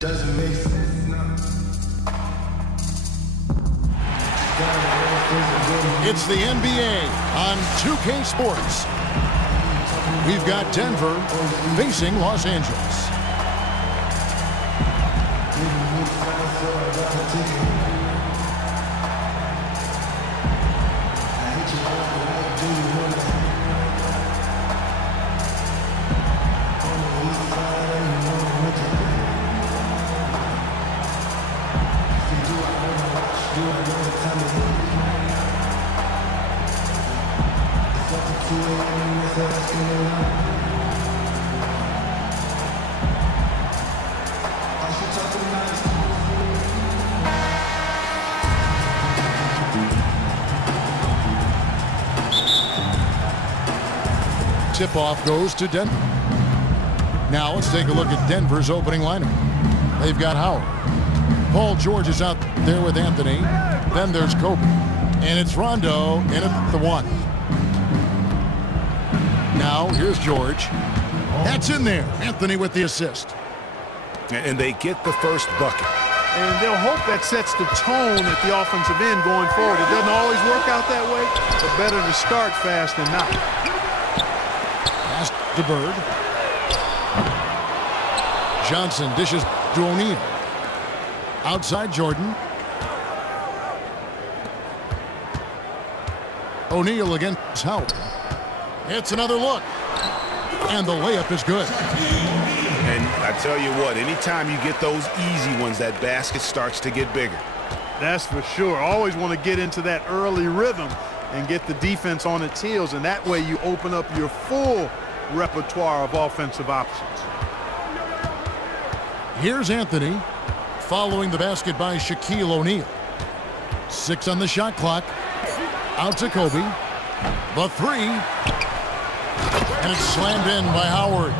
Doesn't make sense now. It's the NBA on 2K Sports. We've got Denver facing Los Angeles. Tip-off goes to Denver. Now let's take a look at Denver's opening lineup. They've got Howard. Paul George is out there with Anthony. Then there's Kobe. And it's Rondo in at the 1. Now here's George. That's in there. Anthony with the assist. And they get the first bucket. And they'll hope that sets the tone at the offensive end going forward. It doesn't always work out that way, but better to start fast than not. Pass to Bird. Johnson dishes to O'Neal. Outside Jordan. O'Neal against Howard. It's another look. And the layup is good. And I tell you what, anytime you get those easy ones, that basket starts to get bigger. That's for sure. Always want to get into that early rhythm and get the defense on its heels, and that way you open up your full repertoire of offensive options. Here's Anthony following the basket by Shaquille O'Neal. 6 on the shot clock. Out to Kobe. The 3. And it's slammed in by Howard.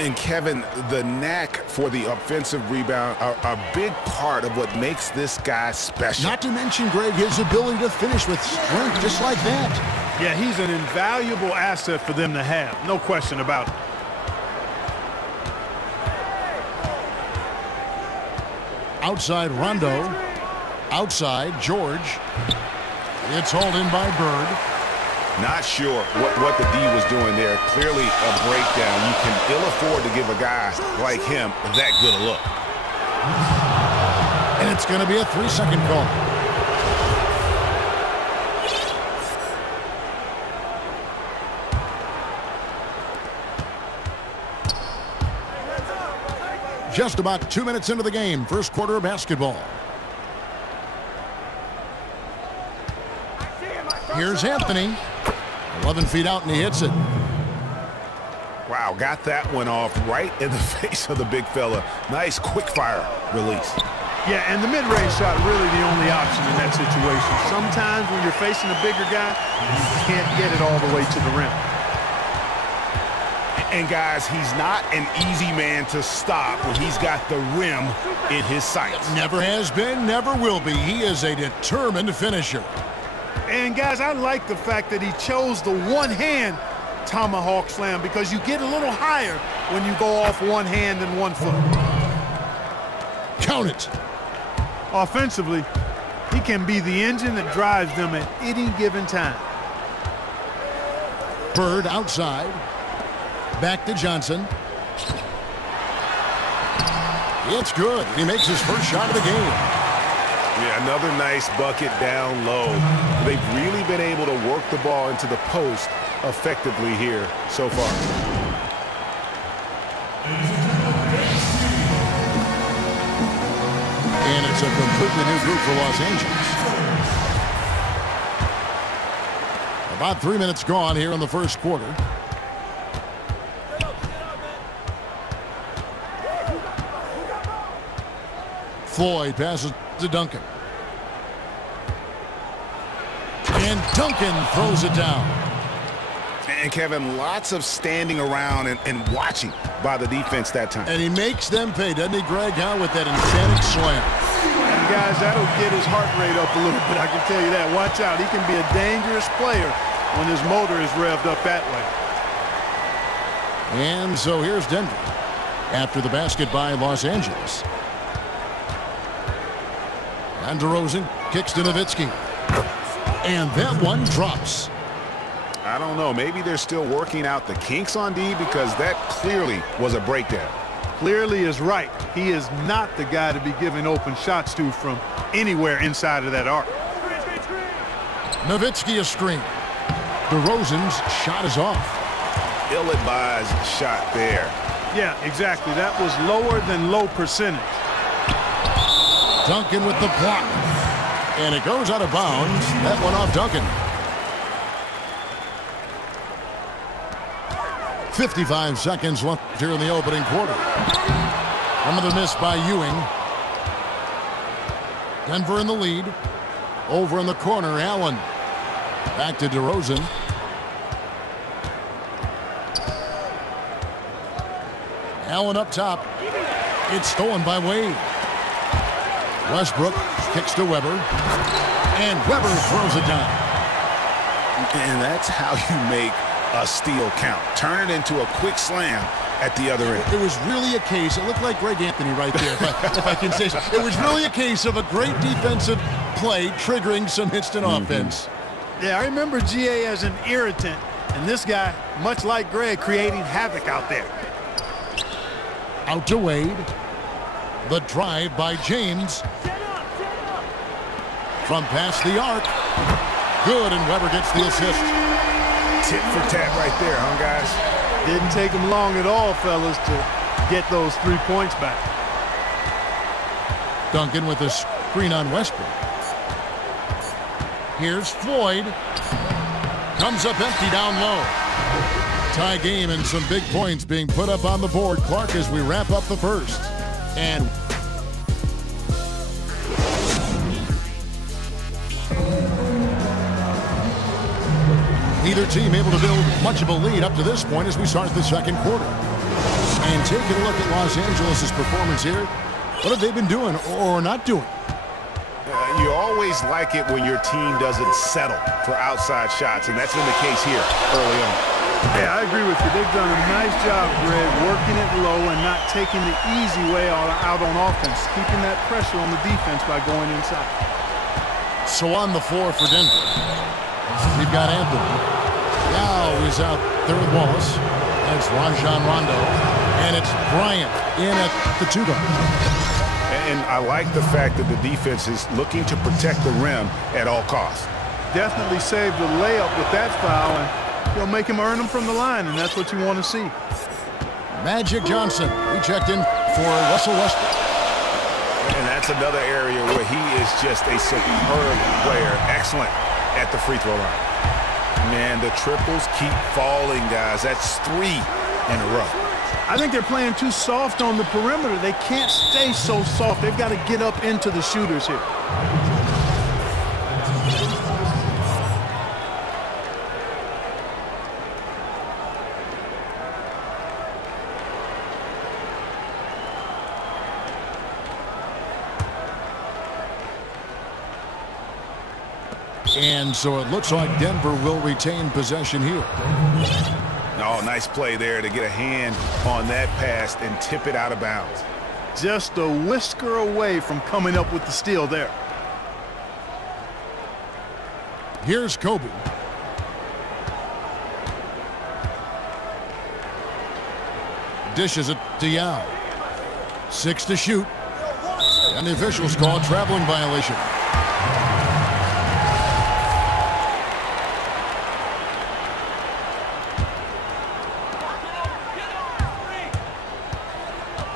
And Kevin, the knack for the offensive rebound are a big part of what makes this guy special. Not to mention, Greg, his ability to finish with strength just like that. Yeah, he's an invaluable asset for them to have. No question about it. Outside Rondo. Outside George. It's hauled in by Bird. Not sure what the D was doing there. Clearly a breakdown. You can ill afford to give a guy like him that good a look. And it's going to be a 3-second call. Just about 2 minutes into the game. First quarter of basketball. Here's Anthony. 11 feet out, and he hits it. Wow, got that one off right in the face of the big fella. Nice quick fire release. Yeah, and the mid-range shot really the only option in that situation. Sometimes when you're facing a bigger guy, you can't get it all the way to the rim. And guys, he's not an easy man to stop when he's got the rim in his sights. Never has been, never will be. He is a determined finisher. And guys, I like the fact that he chose the one-hand tomahawk slam because you get a little higher when you go off one hand and 1 foot. Count it. Offensively, he can be the engine that drives them at any given time. Bird outside. Back to Johnson. It's good. He makes his first shot of the game. Yeah, another nice bucket down low. They've really been able to work the ball into the post effectively here so far. And it's a completely new group for Los Angeles. About 3 minutes gone here in the first quarter. Floyd passes to Duncan. And Duncan throws it down. And Kevin, lots of standing around and watching by the defense that time. And he makes them pay, doesn't he, Greg? How with that emphatic slam. And guys, that'll get his heart rate up a little bit, I can tell you that. Watch out, he can be a dangerous player when his motor is revved up that way. And so here's Denver. after the basket by Los Angeles. And DeRozan kicks to Nowitzki. And that one drops. I don't know. Maybe they're still working out the kinks on D because that clearly was a breakdown. Clearly is right. He is not the guy to be giving open shots to from anywhere inside of that arc. Nowitzki a screen. DeRozan's shot is off. Ill-advised shot there. Yeah, exactly. That was lower than low percentage. Duncan with the block. And it goes out of bounds. That one off Duncan. 55 seconds left here in the opening quarter. Another miss by Ewing. Denver in the lead. Over in the corner, Allen. Back to DeRozan. Allen up top. It's stolen by Wade. Westbrook kicks to Weber. And Weber throws it down. And that's how you make a steal count. Turn it into a quick slam at the other end. It was really a case, it looked like Greg Anthony right there, if I can say so. It was really a case of a great defensive play triggering some instant offense. Yeah, I remember GA as an irritant, and this guy, much like Greg, creating havoc out there. Out to Wade. The drive by James. From past the arc. Good, and Weber gets the assist. Tit for tat right there, huh, guys? Didn't take him long at all, fellas, to get those 3 points back. Duncan with a screen on Westbrook. Here's Floyd. Comes up empty down low. Tie game and some big points being put up on the board. Clark, as we wrap up the first. And neither team able to build much of a lead up to this point as we start the second quarter. And taking a look at Los Angeles' performance here, what have they been doing or not doing? You always like it when your team doesn't settle for outside shots, and that's been the case here early on. Yeah, I agree with you. They've done a nice job, Greg, working it low and not taking the easy way out on offense, keeping that pressure on the defense by going inside. So on the floor for Denver, we've got Anthony. Now he's out there with Wallace. That's Rajon Rondo. And it's Bryant in at the 2 guard. And I like the fact that the defense is looking to protect the rim at all costs. Definitely saved the layup with that foul, and he'll make him earn them from the line, and that's what you want to see. Magic Johnson, he checked in for Russell Westbrook. And that's another area where he is just a superb player. Excellent at the free throw line. Man, the triples keep falling, guys. That's 3 in a row. I think they're playing too soft on the perimeter. They can't stay so soft. They've got to get up into the shooters here. And so it looks like Denver will retain possession here. Oh, nice play there to get a hand on that pass and tip it out of bounds. Just a whisker away from coming up with the steal there. Here's Kobe. Dishes it to Yao. 6 to shoot. And the officials call a traveling violation.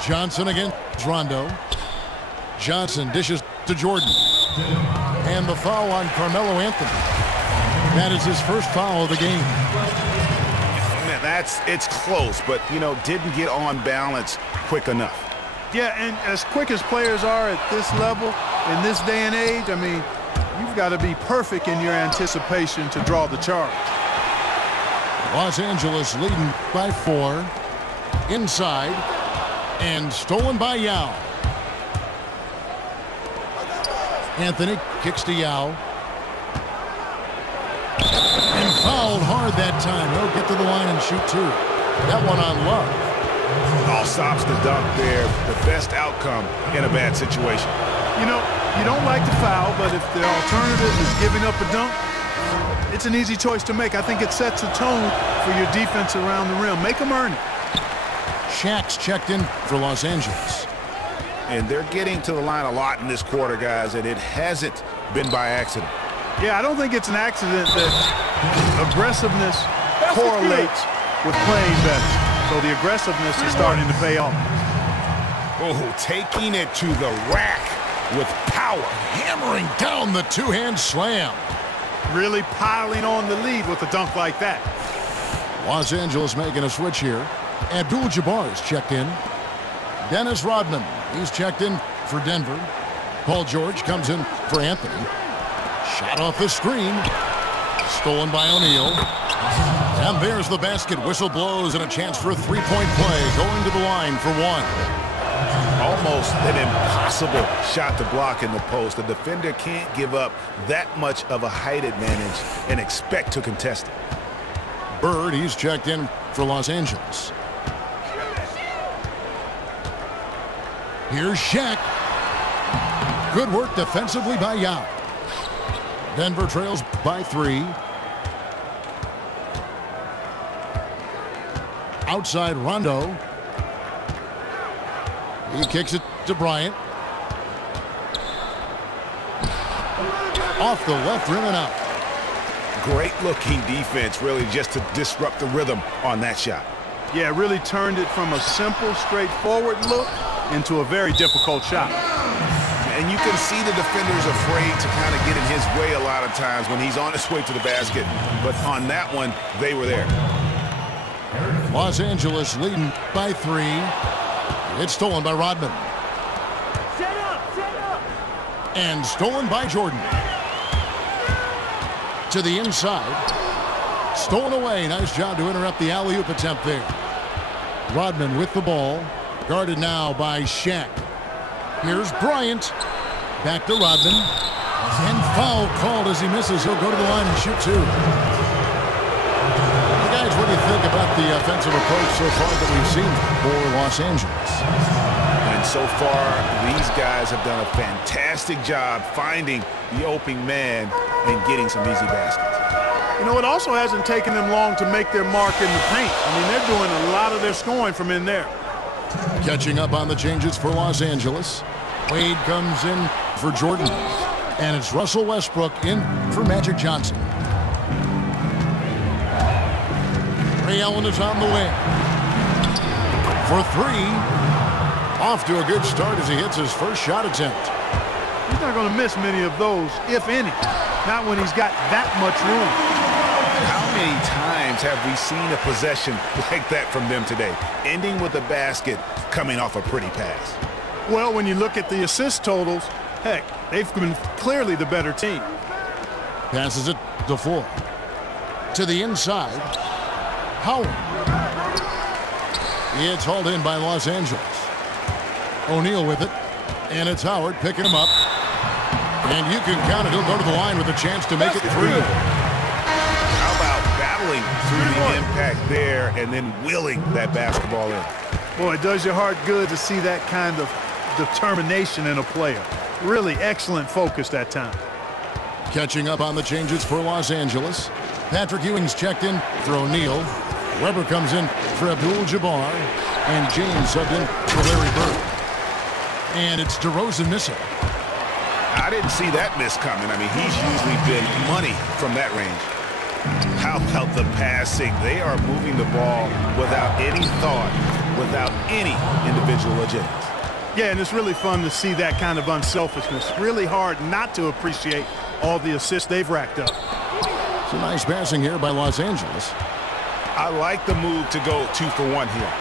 Johnson against Rondo. Johnson dishes to Jordan. And the foul on Carmelo Anthony. That is his first foul of the game. Man, it's close, but, didn't get on balance quick enough. Yeah, and as quick as players are at this level, in this day and age, I mean, you've got to be perfect in your anticipation to draw the charge. Los Angeles leading by 4. Inside. And stolen by Yao. Anthony kicks to Yao. And fouled hard that time. He'll get to the line and shoot 2. That one on Love. All stops the dunk there. The best outcome in a bad situation. You know, you don't like to foul, but if the alternative is giving up a dunk, it's an easy choice to make. I think it sets a tone for your defense around the rim. Make them earn it. Shaq's checked in for Los Angeles. And they're getting to the line a lot in this quarter, guys, and it hasn't been by accident. Yeah, I don't think it's an accident that aggressiveness correlates with playing better. So the aggressiveness is starting to pay off. Oh, taking it to the rack with power. Hammering down the two-hand slam. Really piling on the lead with a dunk like that. Los Angeles making a switch here. Abdul-Jabbar is checked in. Dennis Rodman, he's checked in for Denver. Paul George comes in for Anthony. Shot off the screen. Stolen by O'Neal. And there's the basket. Whistle blows and a chance for a three-point play. Going to the line for one. Almost an impossible shot to block in the post. The defender can't give up that much of a height advantage and expect to contest it. Bird, he's checked in for Los Angeles. Here's Shaq. Good work defensively by Yao. Denver trails by 3. Outside Rondo. He kicks it to Bryant. Off the left rim and out. Great looking defense, really, just to disrupt the rhythm on that shot. Yeah, really turned it from a simple, straightforward look into a very difficult shot. And you can see the defender's afraid to kind of get in his way a lot of times when he's on his way to the basket. But on that one, they were there. Los Angeles leading by 3. It's stolen by Rodman. Set up! And stolen by Jordan. To the inside. Stolen away. Nice job to interrupt the alley-oop attempt there. Rodman with the ball. Guarded now by Shaq. Here's Bryant. Back to Rodman. And foul called as he misses. He'll go to the line and shoot 2. Guys, what do you think about the offensive approach so far that we've seen for Los Angeles? And so far, these guys have done a fantastic job finding the open man and getting some easy baskets. You know, it also hasn't taken them long to make their mark in the paint. I mean, they're doing a lot of their scoring from in there. Catching up on the changes for Los Angeles. Wade comes in for Jordan. And it's Russell Westbrook in for Magic Johnson. Ray Allen is on the wing. For 3. Off to a good start as he hits his first shot attempt. He's not going to miss many of those, if any. Not when he's got that much room. How many times have we seen a possession like that from them today? Ending with a basket, coming off a pretty pass. Well, when you look at the assist totals, heck, they've been clearly the better team. Passes it to 4. To the inside. Howard. It's hauled in by Los Angeles. O'Neal with it. And it's Howard picking him up. And you can count it. He'll go to the line with a chance to make it 3. How about battling through the impact there and then willing that basketball in? Boy, it does your heart good to see that kind of determination in a player. Really excellent focus that time. Catching up on the changes for Los Angeles. Patrick Ewing's checked in for O'Neal. Weber comes in for Abdul-Jabbar. And James subbed in for Larry Bird. And it's DeRozan missing. I didn't see that miss coming. I mean, he's usually been money from that range. How about the passing? They are moving the ball without any thought, without any individual agenda. Yeah, and it's really fun to see that kind of unselfishness. Really hard not to appreciate all the assists they've racked up. Some nice passing here by Los Angeles. I like the move to go 2 for 1 here.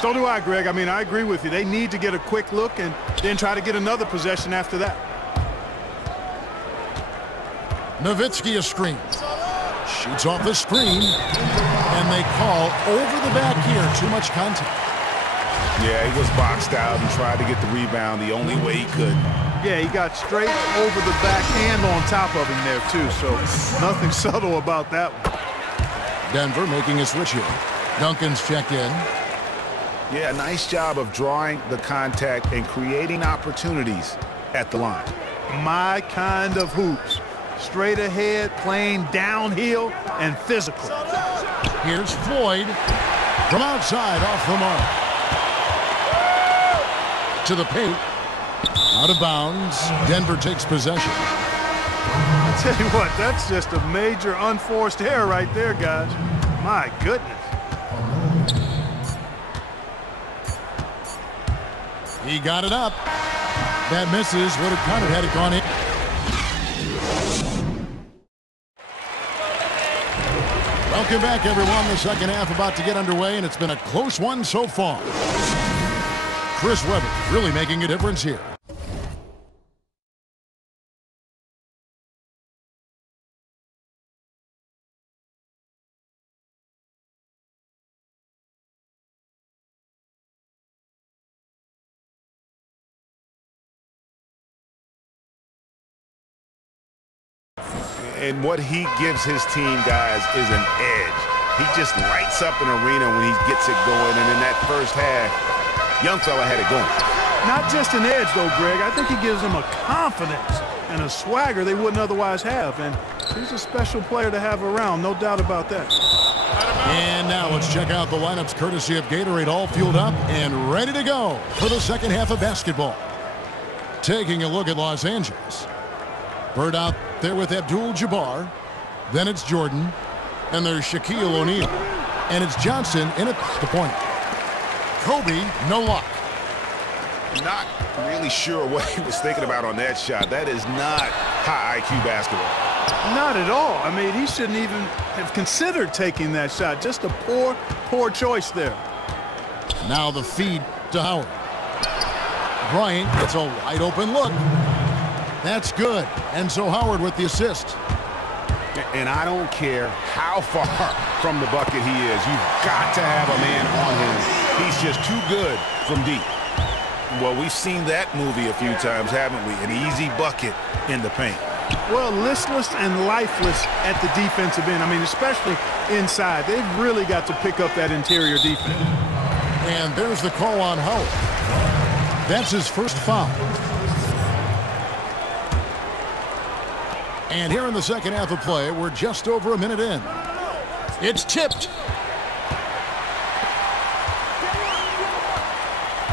So do I, Greg. I mean, I agree with you. They need to get a quick look and then try to get another possession after that. Nowitzki a screen. Shoots off the screen. And they call over the back here. Too much contact. Yeah, he was boxed out and tried to get the rebound the only way he could. Yeah, he got straight over the back and on top of him there, too. So nothing subtle about that one. Denver making a switch here. Duncan's checked in. Yeah, nice job of drawing the contact and creating opportunities at the line. My kind of hoops. Straight ahead, playing downhill, and physical. Here's Floyd from outside off the mark. To the paint. Out of bounds. Denver takes possession. I tell you what, that's just a major unforced error right there, guys. My goodness. He got it up. That misses. Would have counted had it gone in. Welcome back, everyone. The second half about to get underway, and it's been a close one so far. Chris Webber really making a difference here. And what he gives his team, guys, is an edge. He just lights up an arena when he gets it going. And in that first half, young fella had it going. Not just an edge, though, Greg. I think he gives them a confidence and a swagger they wouldn't otherwise have. And he's a special player to have around, no doubt about that. And now let's check out the lineups courtesy of Gatorade, all fueled up and ready to go for the second half of basketball. Taking a look at Los Angeles. Bird out there with Abdul-Jabbar. Then it's Jordan. And there's Shaquille O'Neal. And it's Johnson in at the point. Kobe, no luck. Not really sure what he was thinking about on that shot. That is not high IQ basketball. Not at all. I mean, he shouldn't even have considered taking that shot. Just a poor choice there. Now the feed to Howard. Bryant gets a wide open look. That's good. And so Howard with the assist. And I don't care how far from the bucket he is. You've got to have a man on him. He's just too good from deep. Well, we've seen that movie a few times, haven't we? An easy bucket in the paint. Well, listless and lifeless at the defensive end. I mean, especially inside. They've really got to pick up that interior defense. And there's the call on Howard. That's his first foul. And here in the second half of play, we're just over a minute in. It's tipped.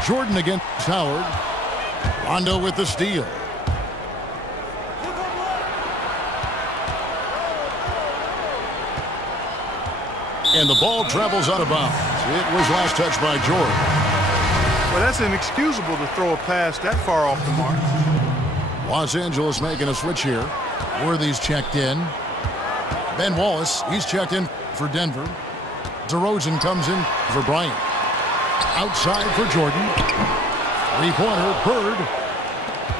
Jordan against Howard. Rondo with the steal. And the ball travels out of bounds. It was last touched by Jordan. Well, that's inexcusable to throw a pass that far off the mark. Los Angeles making a switch here. Worthy's checked in. Ben Wallace, he's checked in for Denver. DeRozan comes in for Bryant. Outside for Jordan. Three-pointer, Bird.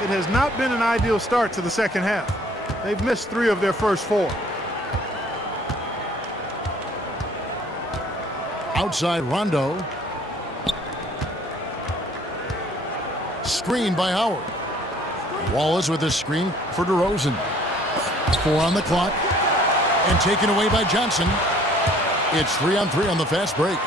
It has not been an ideal start to the second half. They've missed 3 of their first 4. Outside Rondo. Screen by Howard. Wallace with a screen for DeRozan. 4 on the clock. And taken away by Johnson. It's 3-on-3 on the fast break.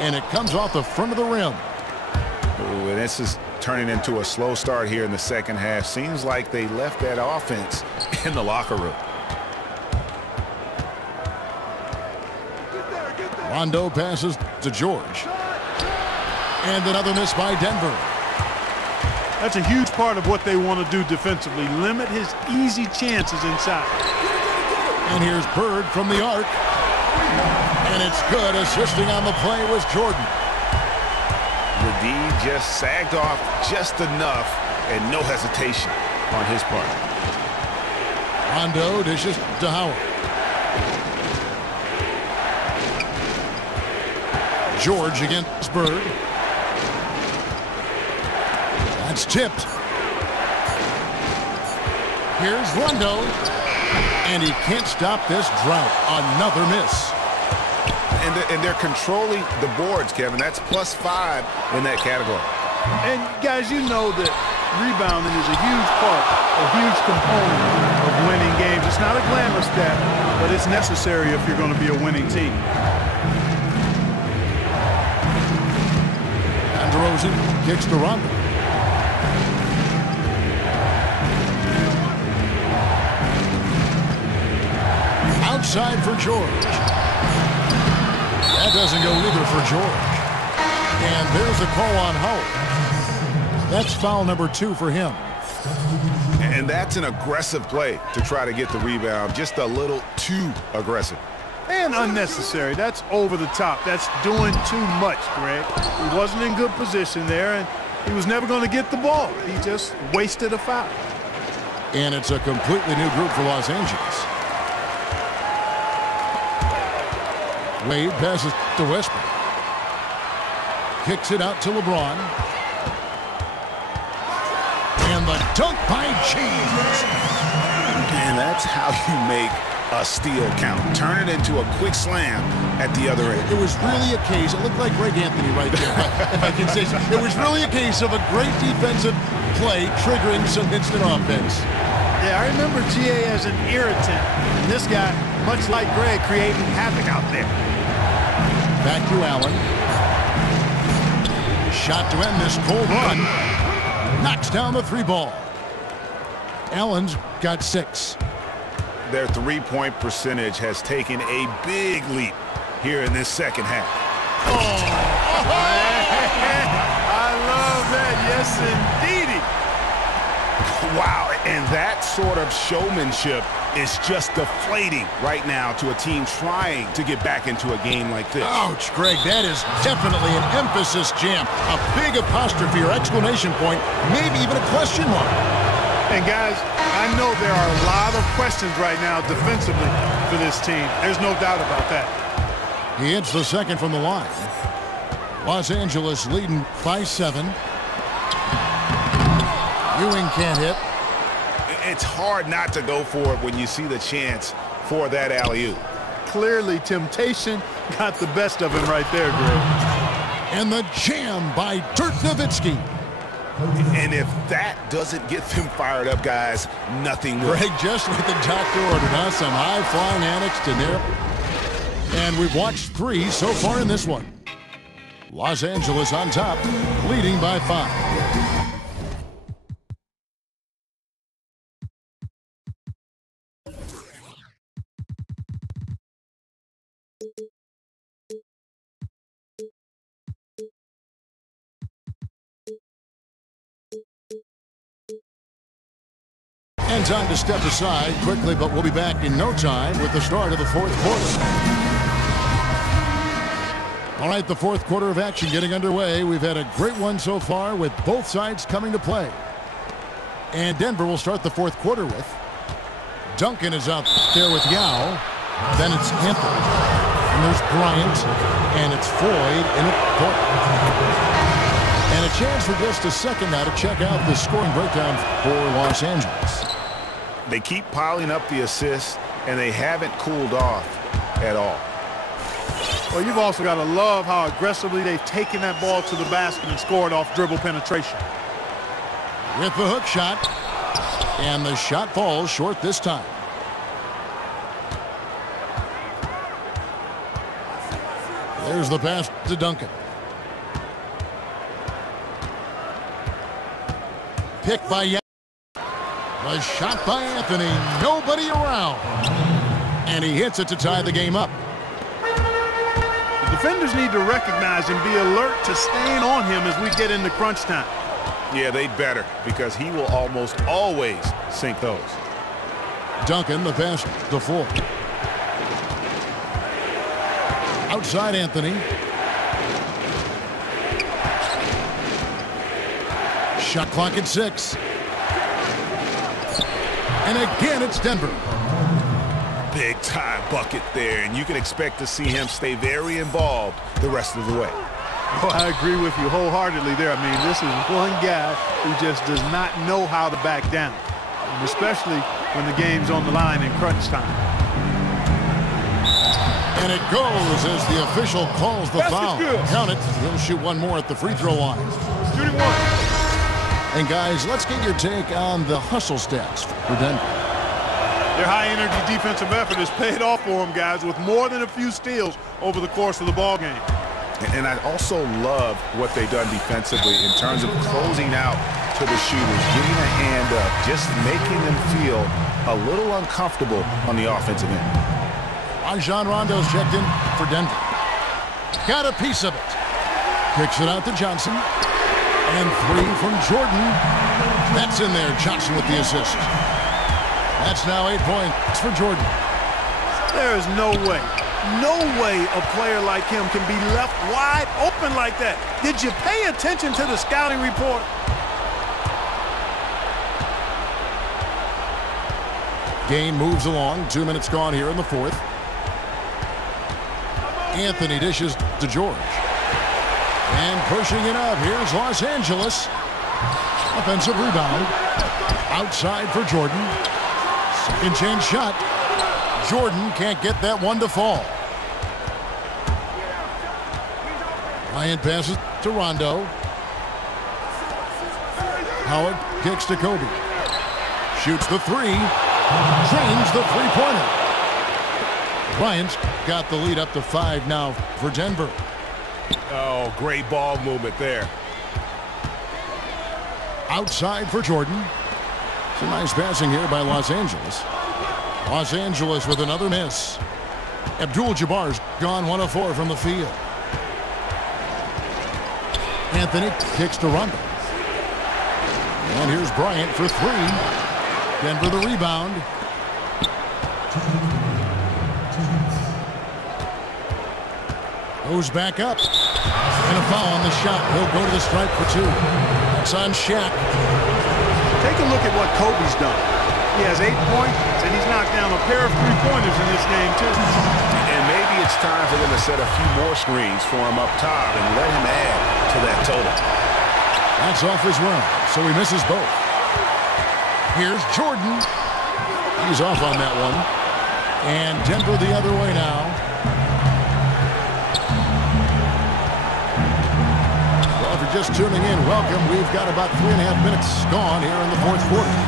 And it comes off the front of the rim. Ooh, and this is turning into a slow start here in the second half. Seems like they left that offense in the locker room. Rondo passes to George. And another miss by Denver. That's a huge part of what they want to do defensively. Limit his easy chances inside. And here's Bird from the arc. And it's good. Assisting on the play was Jordan. The D just sagged off just enough and no hesitation on his part. Rondo dishes to Howard. George against Bird. That's tipped. Here's Rondo. And he can't stop this drought. Another miss. And they're controlling the boards, Kevin. That's +5 in that category. And, guys, you know that rebounding is a huge part, a huge component of winning games. It's not a glamour stat, but it's necessary if you're going to be a winning team. DeRozan kicks to Rondo. Outside for George. That doesn't go either for George. And there's a call on Howard. That's foul number 2 for him. And that's an aggressive play to try to get the rebound. Just a little too aggressive. And unnecessary. That's over the top. That's doing too much, Greg. He wasn't in good position there, and he was never going to get the ball. He just wasted a foul. And it's a completely new group for Los Angeles. Wade passes to Westbrook. Kicks it out to LeBron. And the dunk by James. And that's how you make a steal count. Turn it into a quick slam at the other end. It was really a case, it looked like Greg Anthony right there, if I can say so. It was really a case of a great defensive play triggering some instant offense. Yeah, I remember GA as an irritant. This guy, much like Greg, creating havoc out there. Back to Allen. Shot to end this cold run. Knocks down the 3 ball. Allen's got 6. Their three-point percentage has taken a big leap here in this second half. Oh, I love that. Yes, indeedy. Wow, and that sort of showmanship is just deflating right now to a team trying to get back into a game like this. Ouch, Greg, that is definitely an emphasis jam. A big apostrophe or exclamation point, maybe even a question mark. And guys, I know there are a lot of questions right now defensively for this team. There's no doubt about that. He hits the second from the line. Los Angeles leading by 7. Ewing can't hit. It's hard not to go for it when you see the chance for that alley-oop. Clearly, temptation got the best of him right there, Greg. And the jam by Dirk Nowitzki. And if that doesn't get them fired up, guys, nothing will. Greg, just what the doctor ordered, huh? Some high-flying annex to near. And we've watched 3 so far in this one. Los Angeles on top, leading by 5. And time to step aside quickly, but we'll be back in no time with the start of the 4th quarter. All right, the 4th quarter of action getting underway. We've had a great one so far with both sides coming to play. And Denver will start the 4th quarter with Duncan is out there with Yao. Then it's Anthony. And there's Bryant. And it's Floyd in the court. And a chance for just a second now to check out the scoring breakdown for Los Angeles. They keep piling up the assists, and they haven't cooled off at all. Well, you've also got to love how aggressively they've taken that ball to the basket and scored off dribble penetration. With the hook shot, and the shot falls short this time. There's the pass to Duncan. Picked by Yao. A shot by Anthony. Nobody around. And he hits it to tie the game up. The defenders need to recognize and be alert to staying on him as we get into crunch time. Yeah, they better, because he will almost always sink those. Duncan, the pass to Ford. Outside Anthony. Shot clock at 6. And again, it's Denver. Big time bucket there, and you can expect to see him stay very involved the rest of the way. Oh, I agree with you wholeheartedly there. I mean, this is one guy who just does not know how to back down, and especially when the game's on the line in crunch time. And it goes as the official calls the foul. Count it. He'll shoot one more at the free throw line. Shooting one. And guys, let's get your take on the hustle stats for Denver. Their high-energy defensive effort has paid off for them, guys, with more than a few steals over the course of the ball game. And I also love what they've done defensively in terms of closing out to the shooters, getting a hand up, just making them feel a little uncomfortable on the offensive end. Rajon Rondo's checked in for Denver. Got a piece of it. Kicks it out to Johnson. And 3 from Jordan. That's in there. Johnson with the assist. That's now 8 points for Jordan. There is no way a player like him can be left wide open like that. Did you pay attention to the scouting report? Game moves along. 2 minutes gone here in the fourth. Anthony dishes to George. And pushing it up. Here's Los Angeles. Offensive rebound. Outside for Jordan. Second chance shot. Jordan can't get that one to fall. Bryant passes to Rondo. Howard kicks to Kobe. Shoots the 3. Drains the three-pointer. Bryant's got the lead up to 5 now for Denver. Oh, great ball movement there. Outside for Jordan. Some nice passing here by Los Angeles. Los Angeles with another miss. Abdul-Jabbar's gone 1 of 4 from the field. Anthony kicks to Rondo. And here's Bryant for 3. Denver the rebound. Goes back up. And a foul on the shot. He'll go to the stripe for 2. It's on Shaq. Take a look at what Kobe's done. He has 8 points, and he's knocked down a pair of three-pointers in this game, too. And maybe it's time for them to set a few more screens for him up top and let him add to that total. That's off as well, so he misses both. Here's Jordan. He's off on that one. And Denver the other way now. Well, if you're just tuning in, welcome. We've got about 3.5 minutes gone here in the fourth quarter.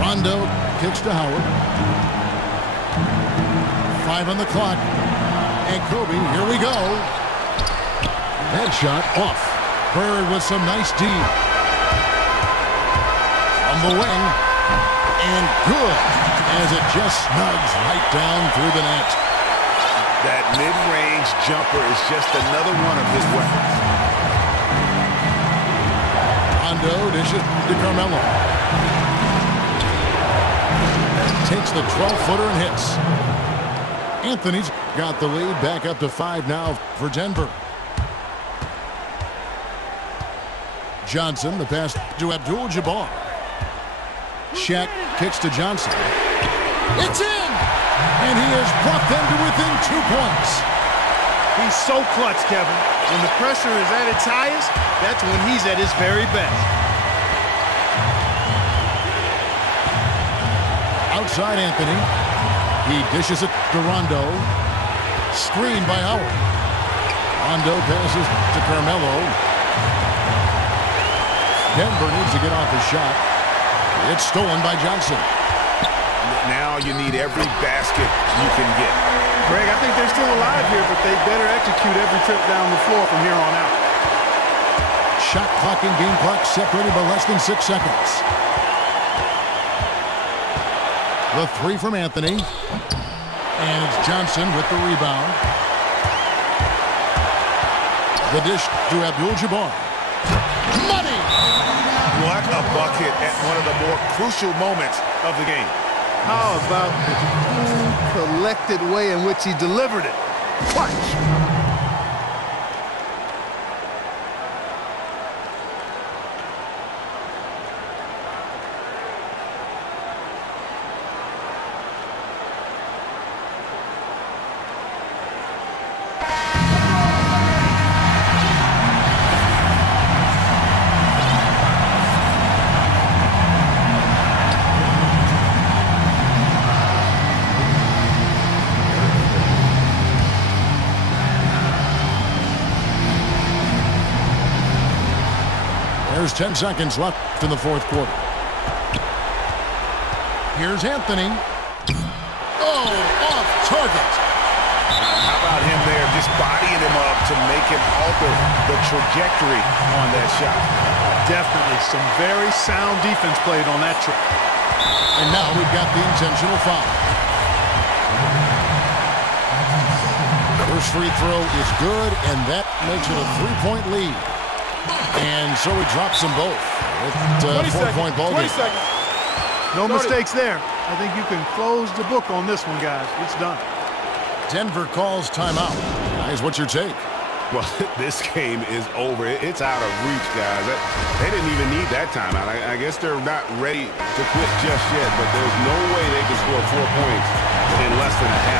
Rondo kicks to Howard. 5 on the clock. And Kobe, here we go. Headshot off. Bird with some nice D. On the wing. And good. As it just snugs right down through the net. That mid-range jumper is just another one of his weapons. Rondo dishes to Carmelo. Takes the 12-footer and hits. Anthony's got the lead back up to 5 now for Denver. Johnson, the pass to Abdul-Jabbar. Shaq kicks to Johnson. It's in! And he has brought them to within 2 points. He's so clutch, Kevin. When the pressure is at its highest, that's when he's at his very best. Outside Anthony. He dishes it to Rondo. Screen by Howard. Rondo passes to Carmelo. Denver needs to get off the shot. It's stolen by Johnson. Now you need every basket you can get. Greg, I think they're still alive here, but they better execute every trip down the floor from here on out. Shot clock and game clock separated by less than 6 seconds. The 3 from Anthony. And it's Johnson with the rebound. The dish to Abdul-Jabbar. Money! What a bucket at one of the more crucial moments of the game. How about the cool, collected way in which he delivered it? Watch. There's 10 seconds left in the fourth quarter. Here's Anthony. Oh, off target. How about him there just bodying him up to make him alter the trajectory on that shot? Definitely some very sound defense played on that trip. And now we've got the intentional foul. First free throw is good, and that makes it a 3-point lead. And so he drops them both. It's a 4-point ball game. 20 seconds. No mistakes there. I think you can close the book on this one, guys. It's done. Denver calls timeout. Guys, what's your take? Well, this game is over. It's out of reach, guys. They didn't even need that timeout. I guess they're not ready to quit just yet, but there's no way they can score 4 points in less than a half.